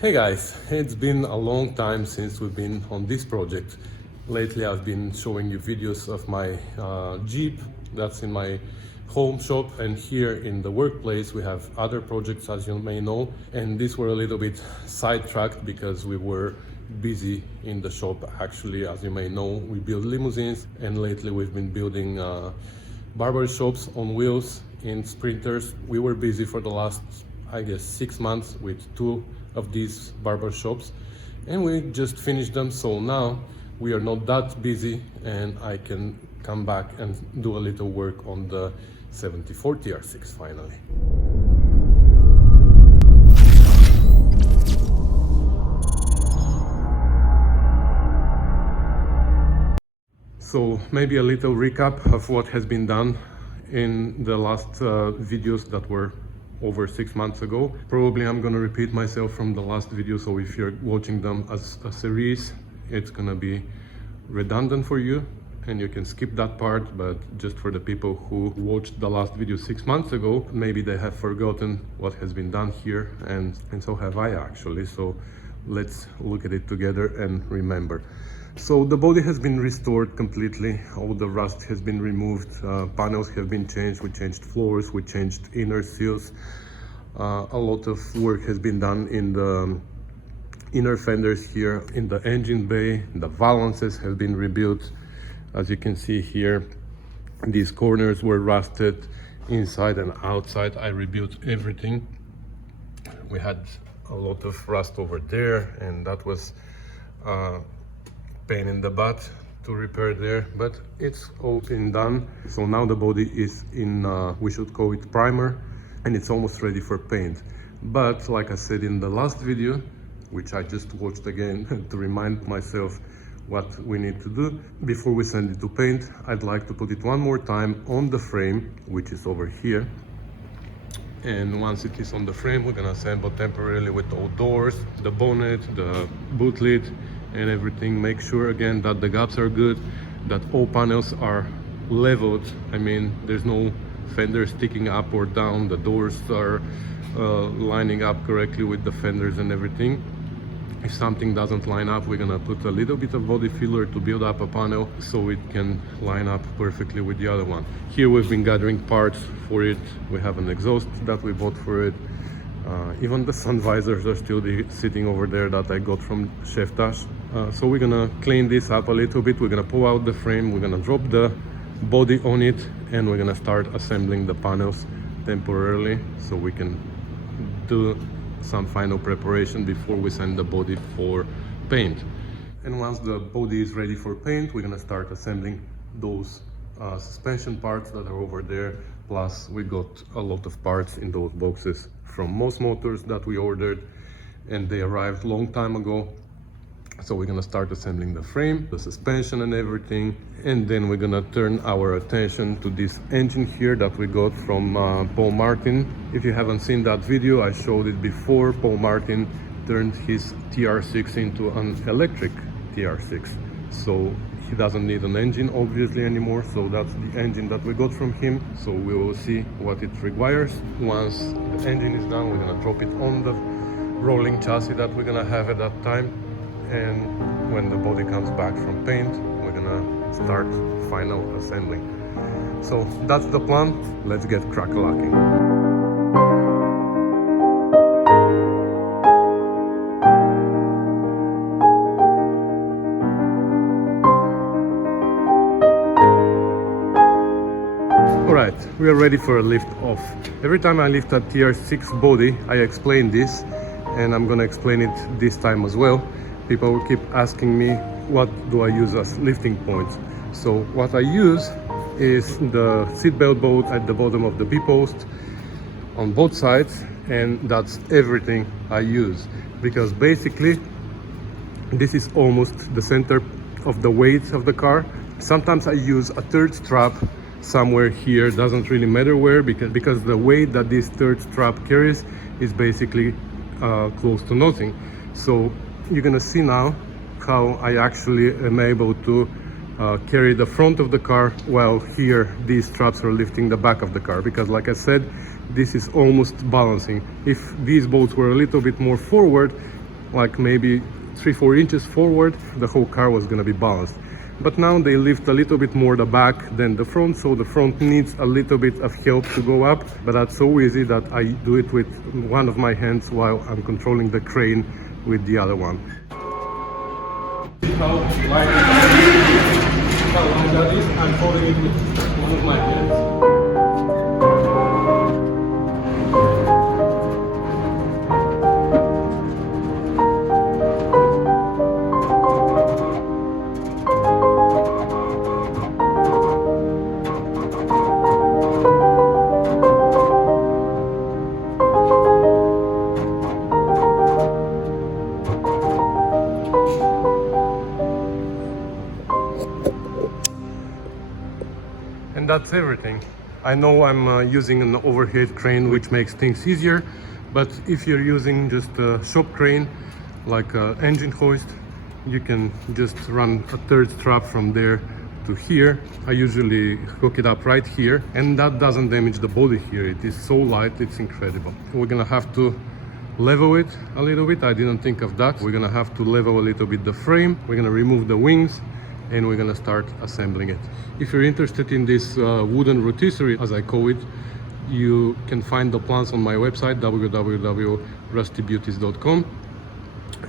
Hey guys, it's been a long time since we've been on this project. Lately I've been showing you videos of my Jeep that's in my home shop, and here in the workplace we have other projects, as you may know, and these were a little bit sidetracked because we were busy in the shop. Actually, as you may know, we build limousines, and lately we've been building barber shops on wheels in sprinters. We were busy for the last, I guess, 6 months with two of these barber shops, and we just finished them. So now we are not that busy and I can come back and do a little work on the 74 TR6 finally. So maybe a little recap of what has been done in the last videos that were over 6 months ago. Probably I'm gonna repeat myself from the last video, so if you're watching them as a series, it's gonna be redundant for you and you can skip that part. But just for the people who watched the last video 6 months ago, maybe they have forgotten what has been done here, and so have I actually. So let's look at it together and remember. So the body has been restored completely, all the rust has been removed, panels have been changed, we changed floors, we changed inner seals, a lot of work has been done in the inner fenders here, in the engine bay, the valances have been rebuilt. As you can see here, these corners were rusted inside and outside. I rebuilt everything. We had a lot of rust over there, and that was pain in the butt to repair there, but it's all been done. So now the body is in, we should call it primer, and it's almost ready for paint. But like I said in the last video, which I just watched again to remind myself what we need to do before we send it to paint, I'd like to put it one more time on the frame, which is over here. And once it is on the frame, we're gonna assemble temporarily with all doors, the bonnet, the boot lid, and everything. Make sure again that the gaps are good, that all panels are leveled. I mean, there's no fenders sticking up or down, the doors are lining up correctly with the fenders and everything. If something doesn't line up, we're gonna put a little bit of body filler to build up a panel so it can line up perfectly with the other one. Here we've been gathering parts for it. We have an exhaust that we bought for it. Even the sun visors are still sitting over there that I got from Chef Tash. So we're gonna clean this up a little bit. We're gonna pull out the frame, we're gonna drop the body on it, and we're gonna start assembling the panels temporarily so we can do some final preparation before we send the body for paint. And once the body is ready for paint, we're gonna start assembling those suspension parts that are over there. Plus we got a lot of parts in those boxes from Moss Motors that we ordered, and they arrived long time ago. So we're gonna start assembling the frame, the suspension and everything, and then we're gonna turn our attention to this engine here that we got from Paul Martin. If you haven't seen that video, I showed it before. Paul Martin turned his TR6 into an electric TR6. So he doesn't need an engine obviously anymore, so that's the engine that we got from him. So we will see what it requires. Once the engine is done, we're gonna drop it on the rolling chassis that we're gonna have at that time, and when the body comes back from paint, we're gonna start final assembling. So that's the plan. Let's get crack-a-lacking. Alright, we are ready for a lift off. Every time I lift a TR6 body, I explain this, and I'm gonna explain it this time as well. People will keep asking me, what do I use as lifting points? So what I use is the seatbelt bolt at the bottom of the B-post on both sides, and that's everything I use. Because basically, this is almost the center of the weight of the car. Sometimes I use a third strap somewhere here, doesn't really matter where, because the weight that this third strap carries is basically close to nothing. So you're gonna see now how I actually am able to carry the front of the car, while here these straps are lifting the back of the car, because like I said, this is almost balancing. If these bolts were a little bit more forward, like maybe 3-4 inches forward, the whole car was gonna be balanced. But now they lift a little bit more the back than the front, so the front needs a little bit of help to go up, but that's so easy that I do it with one of my hands while I'm controlling the crane with the other one. How light that is, I'm holding it with one of my hands. And that's everything. I know I'm using an overhead crane, which makes things easier, but if you're using just a shop crane, like an engine hoist, you can just run a third strap from there to here. I usually hook it up right here, and that doesn't damage the body here. It is so light, it's incredible. We're gonna have to level it a little bit. I didn't think of that. We're gonna have to level a little bit the frame. We're gonna remove the wings, and we're gonna start assembling it. If you're interested in this wooden rotisserie, as I call it, you can find the plans on my website, www.rustybeauties.com,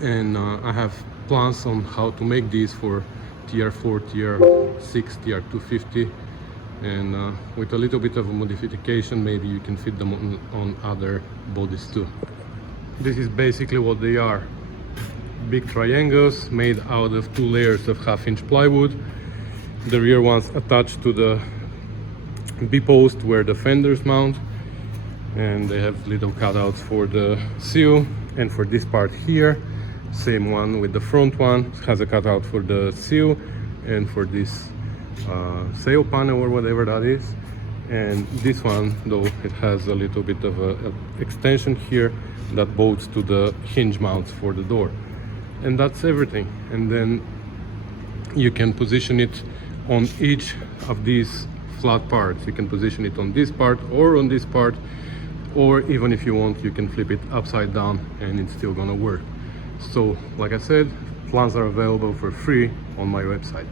and I have plans on how to make these for TR4, TR6, TR250, and with a little bit of a modification, maybe you can fit them on other bodies too. This is basically what they are. Big triangles made out of 2 layers of 1/2-inch plywood. The rear ones attached to the B-post where the fenders mount, and they have little cutouts for the seal. And for this part here, same one with the front one, it has a cutout for the seal and for this sail panel or whatever that is. And this one, though, it has a little bit of a extension here that bolts to the hinge mounts for the door. And that's everything. And then you can position it on each of these flat parts. You can position it on this part or on this part, or even if you want, you can flip it upside down and it's still gonna work. So like I said, plans are available for free on my website.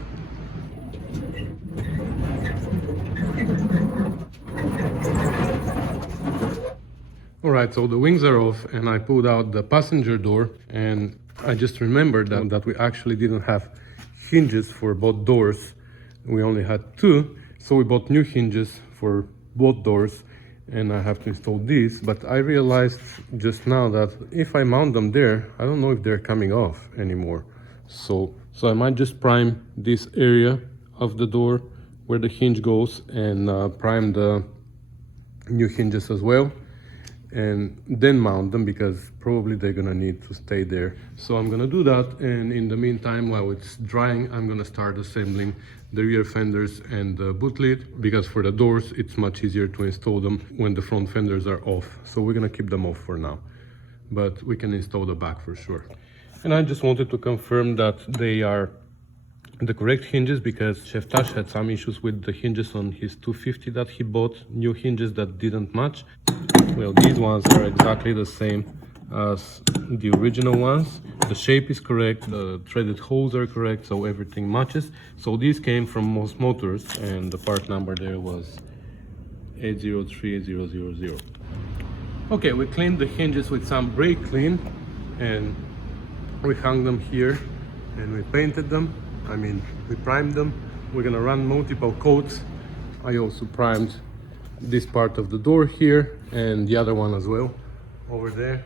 Alright, so the wings are off and I pulled out the passenger door, and I just remembered that we actually didn't have hinges for both doors. We only had 2, so we bought new hinges for both doors, and I have to install these. But I realized just now that if I mount them there, I don't know if they're coming off anymore. So I might just prime this area of the door where the hinge goes, and prime the new hinges as well, and then mount them, because probably they're gonna need to stay there. So I'm gonna do that, and in the meantime, while it's drying, I'm gonna start assembling the rear fenders and the boot lid, because for the doors it's much easier to install them when the front fenders are off. So we're gonna keep them off for now, but we can install the back for sure. And I just wanted to confirm that they are the correct hinges, because Chef Tash had some issues with the hinges on his 250 that he bought, new hinges that didn't match. Well, these ones are exactly the same as the original ones. The shape is correct, the threaded holes are correct, so everything matches. So these came from Most Motors, and the part number there was 803000. Okay, we cleaned the hinges with some brake clean, and we hung them here, and we painted them. We primed them. We're gonna run multiple coats. I also primed this part of the door here and the other one as well over there.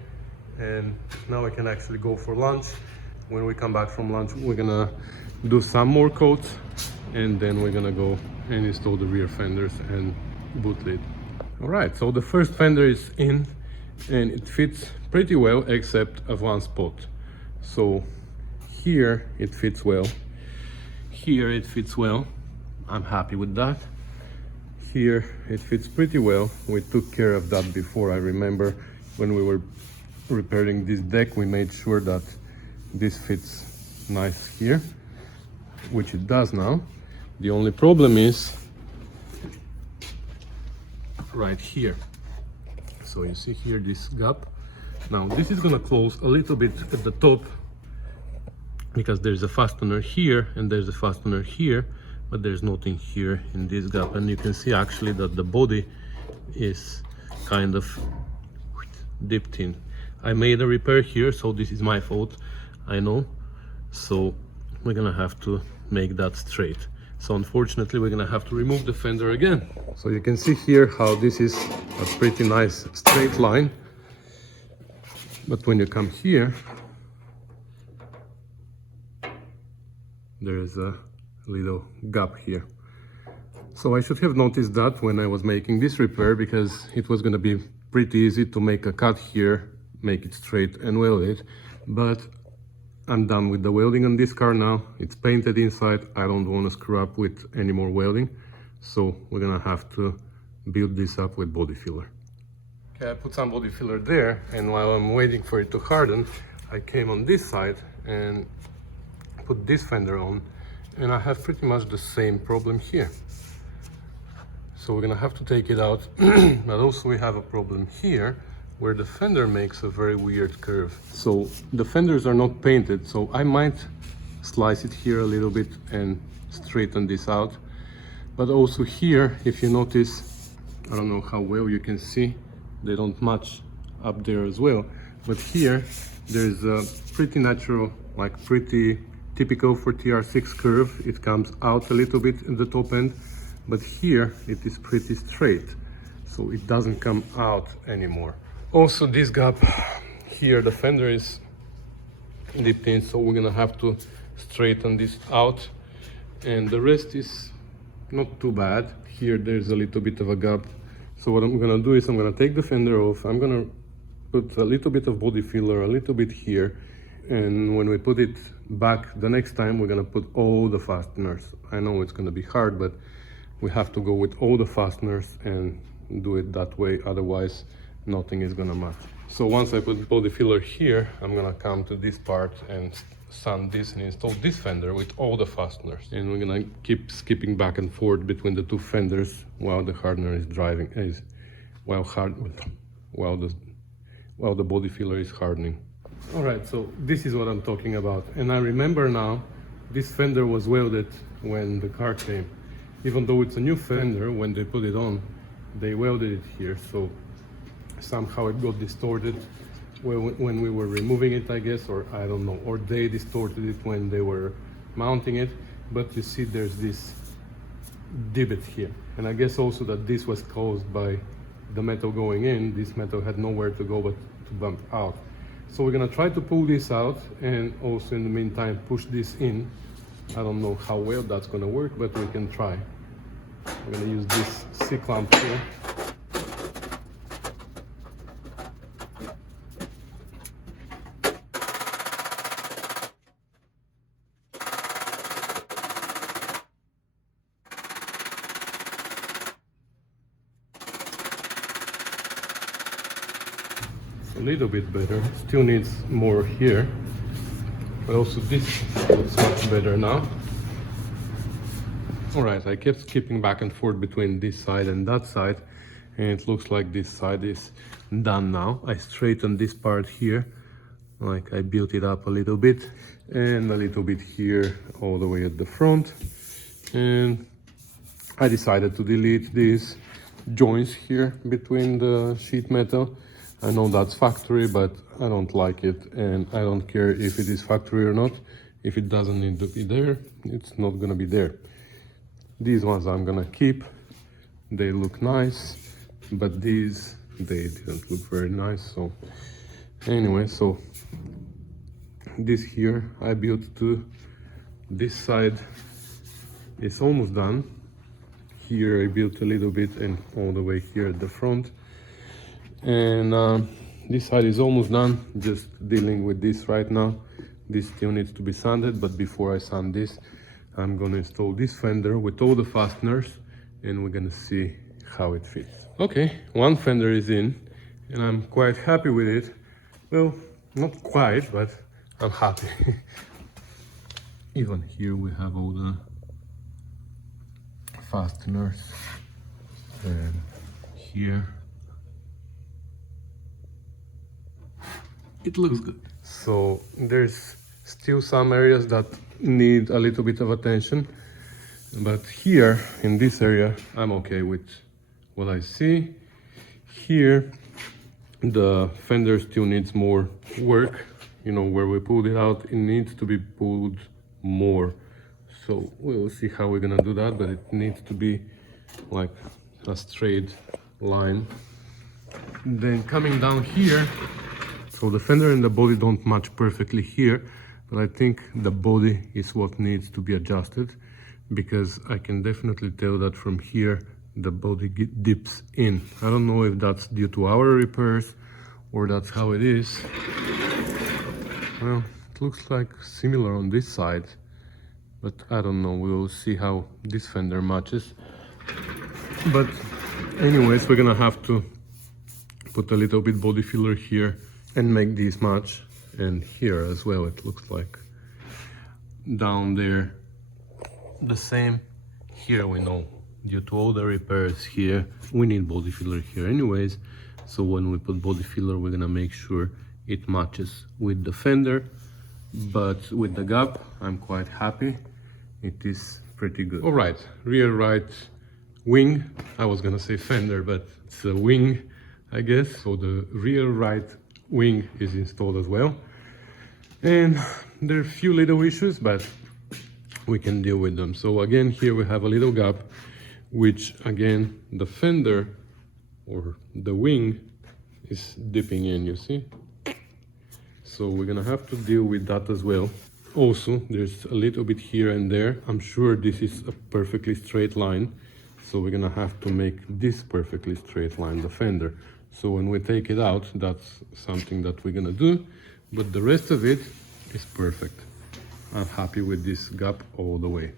And now we can actually go for lunch. When we come back from lunch, we're gonna do some more coats, and then we're gonna go and install the rear fenders and boot lid. All right, so the first fender is in, and it fits pretty well except of one spot. So here it fits well. Here it fits well. I'm happy with that. Here it fits pretty well. We took care of that before. I remember when we were repairing this deck, we made sure that this fits nice here, which it does now. The only problem is right here. So you see here this gap, Now this is gonna close a little bit at the top because there's a fastener here and there's a fastener here, but there's nothing here in this gap, and you can see actually that the body is kind of dipped in. I made a repair here, so this is my fault, I know. So we're gonna have to make that straight. So unfortunately we're gonna have to remove the fender again. So you can see here how this is a pretty nice straight line, but when you come here there is a little gap here. So I should have noticed that when I was making this repair, because it was going to be pretty easy to make a cut here, make it straight and weld it. But I'm done with the welding on this car now. It's painted inside. I don't want to screw up with any more welding. So we're going to have to build this up with body filler. Okay, I put some body filler there, and while I'm waiting for it to harden, I came on this side and put this fender on, and I have pretty much the same problem here. So we're gonna have to take it out. But also we have a problem here where the fender makes a very weird curve. So the fenders are not painted, so I might slice it here a little bit and straighten this out. But also here, if you notice, I don't know how well you can see, they don't match up there as well. But here there's a pretty natural, like pretty typical for TR6 curve. It comes out a little bit in the top end, but here it is pretty straight, so it doesn't come out anymore. Also this gap here, the fender is dipped in, so we're gonna have to straighten this out, and the rest is not too bad. Here there's a little bit of a gap, so what I'm gonna do is I'm gonna take the fender off. I'm gonna put a little bit of body filler, a little bit here, and when we put it back the next time, we're gonna put all the fasteners. I know it's gonna be hard, but we have to go with all the fasteners and do it that way, otherwise nothing is gonna match. So once I put body filler here, I'm gonna come to this part and sand this and install this fender with all the fasteners. And we're gonna keep skipping back and forth between the two fenders while the hardener is while the body filler is hardening. All right, so this is what I'm talking about. And I remember now, this fender was welded when the car came. Even though it's a new fender, when they put it on, they welded it here. So somehow it got distorted when we were removing it, I guess, or I don't know, or they distorted it when they were mounting it. But you see there's this divot here. And I guess also that this was caused by the metal going in. This metal had nowhere to go but to bump out. So we're gonna try to pull this out, and also in the meantime push this in. I don't know how well that's gonna work, but we can try. I'm gonna use this C-clamp here. A little bit better, still needs more here, but also this looks much better now. All right, I kept skipping back and forth between this side and that side, and it looks like this side is done now. I straightened this part here, like I built it up a little bit, and a little bit here all the way at the front. And I decided to delete these joints here between the sheet metal. I know that's factory, but I don't like it, and I don't care if it is factory or not. If it doesn't need to be there, it's not gonna be there. These ones I'm gonna keep. They look nice, but these, they didn't look very nice. So anyway, so this here I built to this side. It's almost done. Here I built a little bit, and all the way here at the front. And this side is almost done, just dealing with this right now. This still needs to be sanded, but before I sand this, I'm gonna install this fender with all the fasteners, and we're gonna see how it fits. Okay, one fender is in, and I'm quite happy with it. Well, not quite, but I'm happy. Even here we have all the fasteners, and here it looks good. So there's still some areas that need a little bit of attention, but here in this area I'm okay with what I see. Here the fender still needs more work, you know, where we pulled it out, it needs to be pulled more. So we'll see how we're gonna do that, but it needs to be like a straight line. Then coming down here, so the fender and the body don't match perfectly here, but I think the body is what needs to be adjusted, because I can definitely tell that from here the body dips in. I don't know if that's due to our repairs or that's how it is. Well, it looks like similar on this side, but I don't know. We'll see how this fender matches. But anyways, we're gonna have to put a little bit body filler here and make these match, and here as well. It looks like down there the same. Here we know due to all the repairs here we need body filler here anyways, so when we put body filler we're gonna make sure it matches with the fender. But with the gap I'm quite happy, it is pretty good. All right, rear right wing, I was gonna say fender but it's a wing I guess. So the rear right wing is installed as well, and there are a few little issues but we can deal with them. So again, here we have a little gap, which again the fender or the wing is dipping in, you see. So we're gonna have to deal with that as well. Also, there's a little bit here and there. I'm sure this is a perfectly straight line, so we're gonna have to make this perfectly straight line, the fender. So when we take it out, that's something that we're gonna do, but the rest of it is perfect. I'm happy with this gap all the way.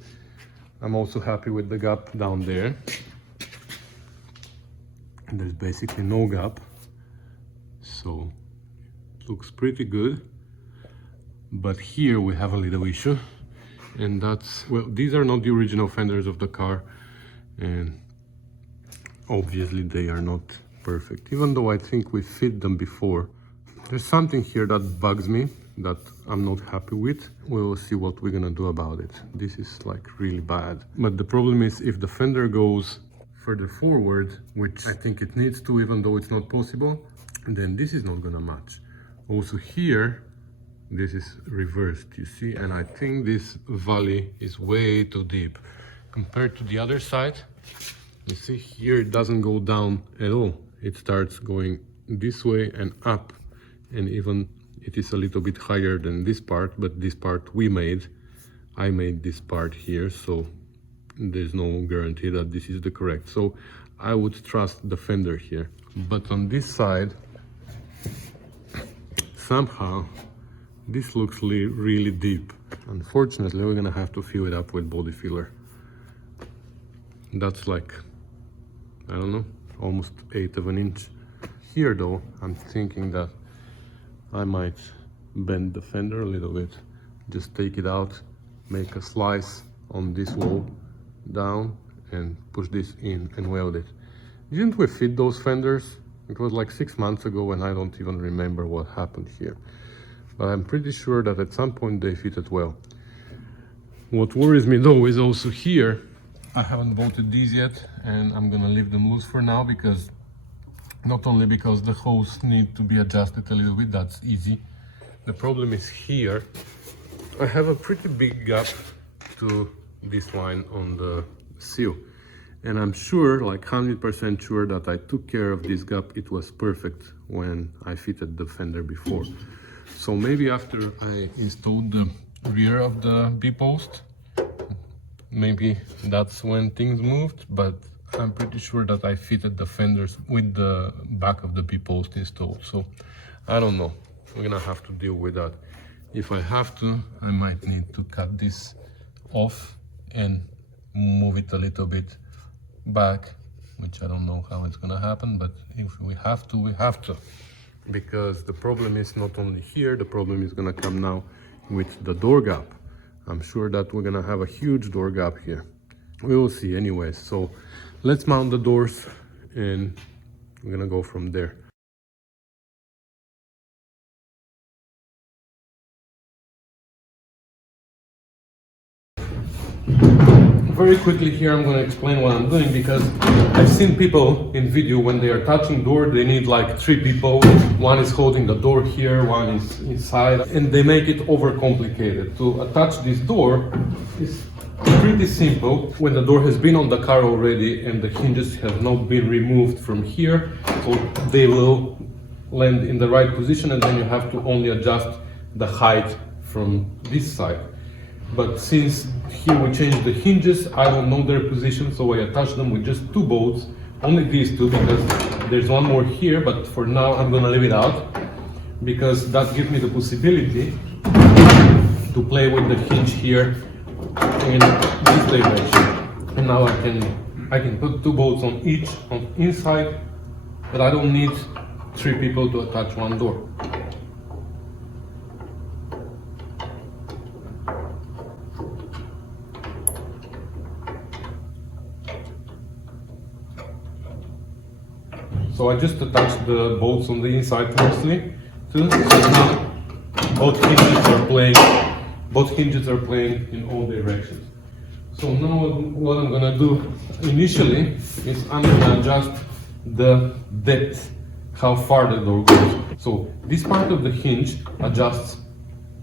I'm also happy with the gap down there. And there's basically no gap, so it looks pretty good. But here we have a little issue, and that's, well, these are not the original fenders of the car, and obviously they are not perfect, even though I think we fit them before. There's something here that bugs me, that I'm not happy with. We'll see what we're gonna do about it. This is like really bad. But the problem is, if the fender goes further forward, which I think it needs to, even though it's not possible, then this is not gonna match. Also here, this is reversed, you see, and I think this valley is way too deep compared to the other side. You see here it doesn't go down at all, it starts going this way and up, and even it is a little bit higher than this part, but this part I made this part here, so there's no guarantee that this is the correct. So I would trust the fender here. But on this side, somehow this looks really deep. Unfortunately, we're gonna have to fill it up with body filler. That's like, I don't know, almost 1/8 of an inch. Here though, I'm thinking that I might bend the fender a little bit. Just take it out, make a slice on this wall down, and push this in and weld it. Didn't we fit those fenders? It was like 6 months ago and I don't even remember what happened here. But I'm pretty sure that at some point they fitted well. What worries me though is also here. I haven't bolted these yet, and I'm gonna leave them loose for now, because not only because the hose need to be adjusted a little bit, that's easy. The problem is here. I have a pretty big gap to this line on the seal, and I'm sure, like 100% sure, that I took care of this gap. It was perfect when I fitted the fender before. So maybe after I installed the rear of the B-post, maybe that's when things moved, but I'm pretty sure that I fitted the fenders with the back of the B-post installed. So I don't know, we're gonna have to deal with that. If I have to, I might need to cut this off and move it a little bit back, which I don't know how it's gonna happen, but if we have to, we have to. Because the problem is not only here, the problem is gonna come now with the door gap. I'm sure that we're gonna have a huge door gap here. We will see anyways. So let's mount the doors and we're gonna go from there. Very quickly here I'm going to explain what I'm doing, because I've seen people in video when they are touching door, they need like 3 people. One is holding the door here, one is inside, and they make it overcomplicated. To attach this door is pretty simple. When the door has been on the car already and the hinges have not been removed from here, so they will land in the right position, and then you have to only adjust the height from this side. But since here we changed the hinges, I don't know their position, so I attach them with just 2 bolts, only these 2, because there's one more here, but for now I'm gonna leave it out, because that gives me the possibility to play with the hinge here in this direction. And now I can put 2 bolts on each on inside, but I don't need 3 people to attach one door. So I just attached the bolts on the inside mostly too. So now both hinges are playing in all directions. So now what I'm gonna do initially is I'm gonna adjust the depth, how far the door goes. So this part of the hinge adjusts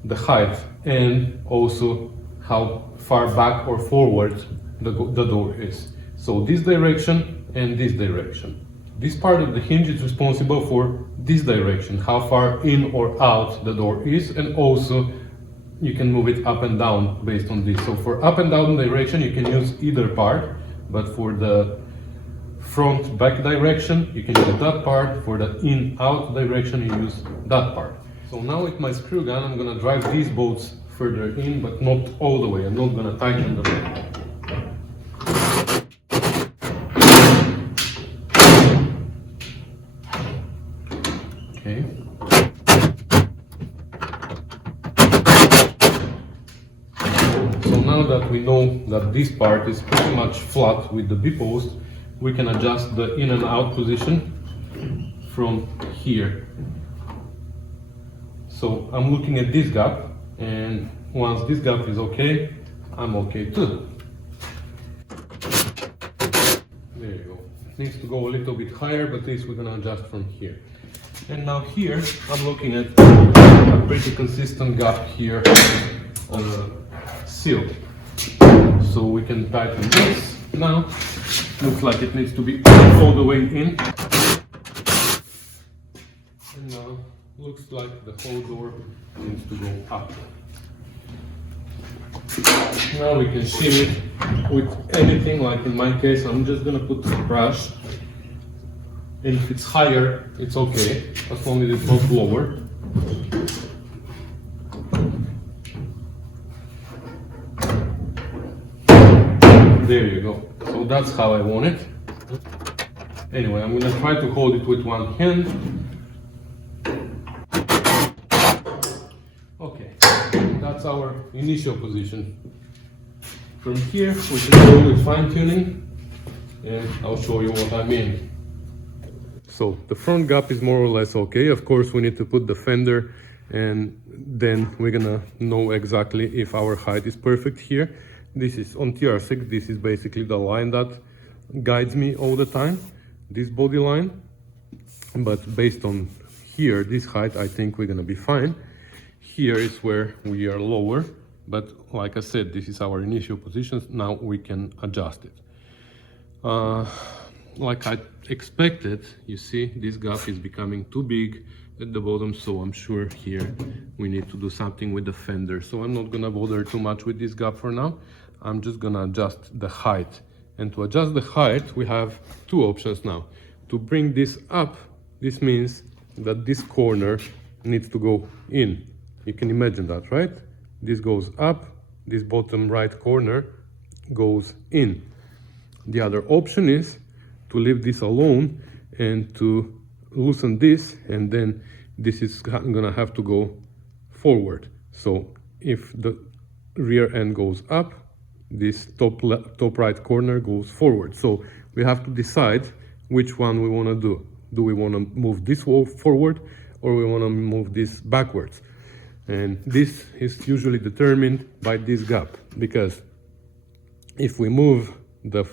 the height and also how far back or forward the door is. So this direction and this direction. This part of the hinge is responsible for this direction, how far in or out the door is, and also you can move it up and down based on this. So for up and down direction you can use either part, but for the front back direction you can use that part. For the in out direction you use that part. So now with my screw gun I'm gonna drive these bolts further in, but not all the way. I'm not gonna tighten the bolt. Okay. So now that we know that this part is pretty much flat with the B-post, we can adjust the in and out position from here. So I'm looking at this gap, and once this gap is okay, I'm okay too. There you go. It needs to go a little bit higher, but this we're gonna adjust from here. And now here, I'm looking at a pretty consistent gap here on the seal. So we can tighten this. Now, looks like it needs to be all the way in. And now, looks like the whole door needs to go up. Now we can shim it with anything, like in my case, I'm just gonna put a brush. And if it's higher, it's okay, as long as it's not lower. There you go. So that's how I want it. Anyway, I'm gonna try to hold it with one hand. Okay, that's our initial position. From here, we can go with fine tuning, and I'll show you what I mean. So the front gap is more or less okay. Of course, we need to put the fender, and then we're gonna know exactly if our height is perfect here. This is on TR6, this is basically the line that guides me all the time, this body line. But based on here, this height, I think we're gonna be fine. Here is where we are lower, but like I said, this is our initial position. Now we can adjust it. Like I expected, you see, this gap is becoming too big at the bottom, so I'm sure here we need to do something with the fender. So I'm not gonna bother too much with this gap for now. I'm just gonna adjust the height. And to adjust the height, we have 2 options now. To bring this up, this means that this corner needs to go in. You can imagine that, right? This goes up, this bottom right corner goes in. The other option is to leave this alone and to loosen this, and then this is gonna have to go forward. So if the rear end goes up, this top right corner goes forward. So we have to decide which one we want to do. Do we want to move this wall forward, or we want to move this backwards? And this is usually determined by this gap, because if we move the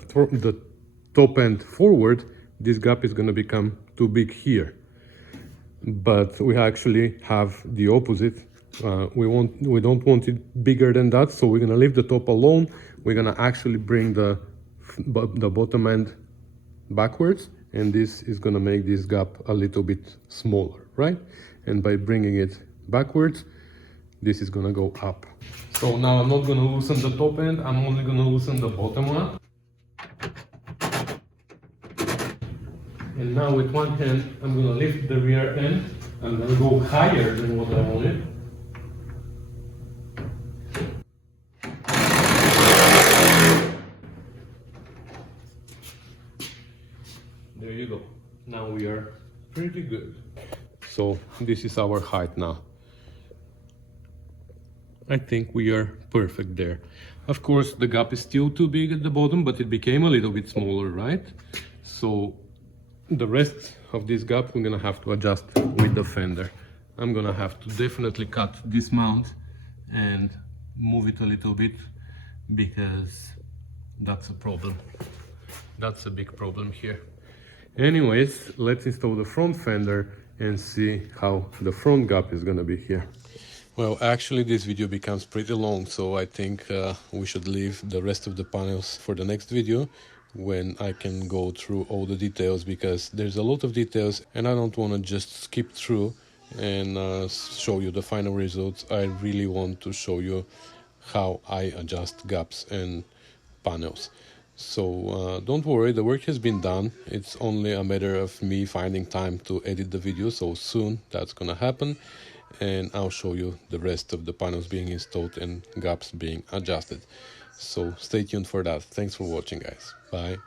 top end forward, this gap is going to become too big here. But we actually have the opposite. We don't want it bigger than that, so we're going to leave the top alone. We're going to actually bring the bottom end backwards, and this is going to make this gap a little bit smaller, right? And by bringing it backwards, this is going to go up. So now I'm not going to loosen the top end, I'm only going to loosen the bottom one. And now with one hand, I'm going to lift the rear end. I'm going to go higher than what I wanted. There you go. Now we are pretty good. So this is our height now. I think we are perfect there. Of course, the gap is still too big at the bottom, but it became a little bit smaller, right? So the rest of this gap we're gonna have to adjust with the fender. I'm gonna have to definitely cut this mount and move it a little bit, because that's a problem. That's a big problem here. Anyways, let's install the front fender and see how the front gap is gonna be here. Well, actually this video becomes pretty long, so I think we should leave the rest of the panels for the next video, when I can go through all the details, because there's a lot of details and I don't want to just skip through and show you the final results. I really want to show you how I adjust gaps and panels. So don't worry, the work has been done. It's only a matter of me finding time to edit the video, so soon that's gonna happen, and I'll show you the rest of the panels being installed and gaps being adjusted. So stay tuned for that. Thanks for watching, guys. Bye.